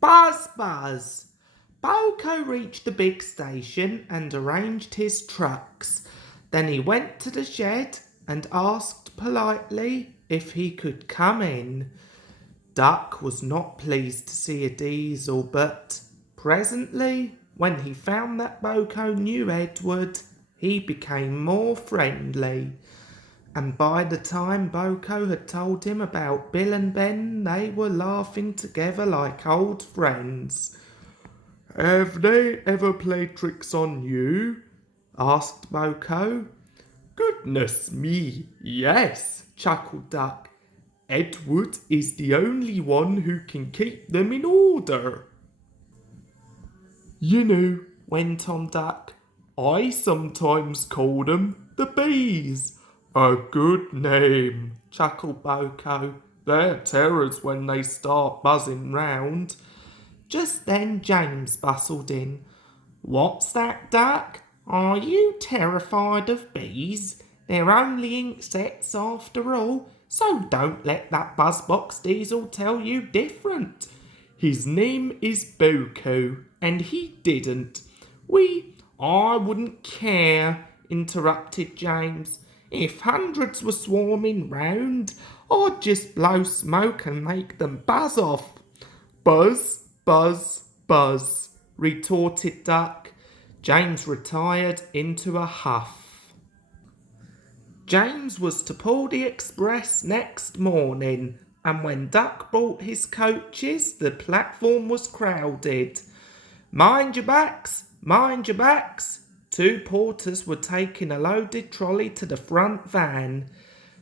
Buzz, buzz. Boko reached the big station and arranged his trucks. Then he went to the shed and asked politely if he could come in. Duck was not pleased to see a diesel, but presently, when he found that Boko knew Edward, he became more friendly. And by the time Boko had told him about Bill and Ben, they were laughing together like old friends. "Have they ever played tricks on you?" asked Boko. "Goodness me, yes," chuckled Duck. "Edward is the only one who can keep them in order." "You know," went on Duck, "I sometimes call them the bees." "A good name," chuckled Boko. "They're terrors when they start buzzing round." Just then James bustled in. "What's that, Duck? Are you terrified of bees? They're only insects after all, so don't let that buzzbox diesel tell you different." "His name is Boko, and he didn't." I wouldn't care," interrupted James. "If hundreds were swarming round, I'd just blow smoke and make them buzz off." "Buzz, buzz, buzz," retorted Duck. James retired into a huff. James was to pull the express next morning, and when Duck brought his coaches, the platform was crowded. "Mind your backs, mind your backs." Two porters were taking a loaded trolley to the front van.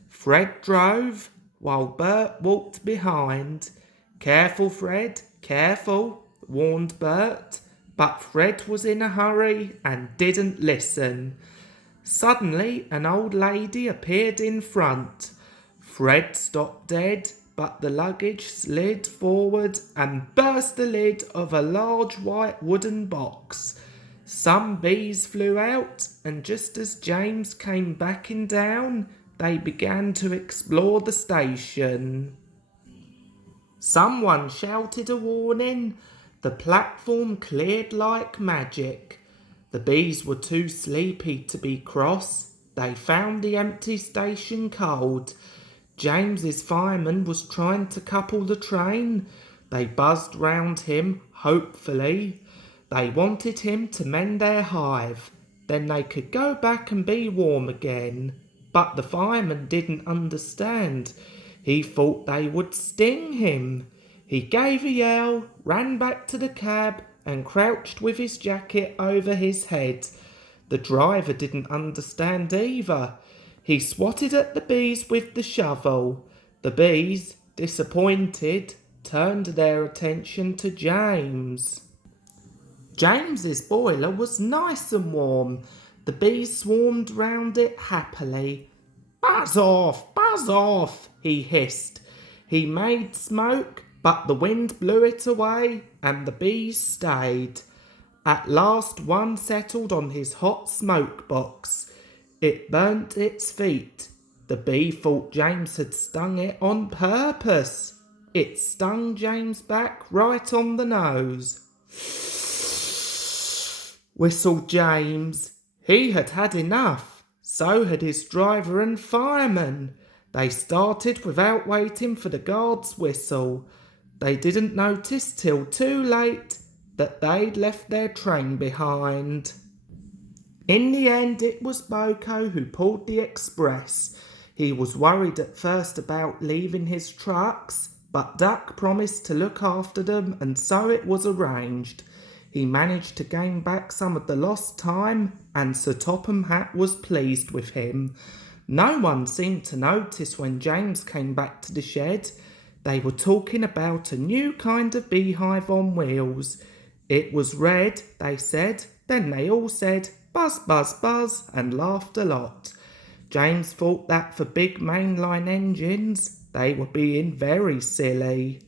Fred drove, while Bert walked behind. "Careful, Fred, careful," warned Bert, but Fred was in a hurry and didn't listen. Suddenly, an old lady appeared in front. Fred stopped dead, but the luggage slid forward and burst the lid of a large white wooden box. Some bees flew out, and just as James came backing down, they began to explore the station. Someone shouted a warning. The platform cleared like magic. The bees were too sleepy to be cross. They found the empty station cold. James's fireman was trying to couple the train. They buzzed round him, hopefully. They wanted him to mend their hive. Then they could go back and be warm again. But the fireman didn't understand. He thought they would sting him. He gave a yell, ran back to the cab, and crouched with his jacket over his head. The driver didn't understand either. He swatted at the bees with the shovel. The bees, disappointed, turned their attention to James. James's boiler was nice and warm. The bees swarmed round it happily. Buzz off, he hissed. He made smoke, but the wind blew it away, and the bees stayed. At last one settled on his hot smoke box. It burnt its feet. The bee thought James had stung it on purpose. It stung James back right on the nose. Whistled James. He had had enough. So had his driver and fireman. They started without waiting for the guard's whistle. They didn't notice till too late that they'd left their train behind. In the end, it was Boko who pulled the express. He was worried at first about leaving his trucks, but Duck promised to look after them, and so it was arranged. He managed to gain back some of the lost time, and Sir Topham Hatt was pleased with him. No one seemed to notice when James came back to the shed. They were talking about a new kind of beehive on wheels. It was red, they said. Then they all said, "Buzz, buzz, buzz," and laughed a lot. James thought that for big mainline engines, they were being very silly.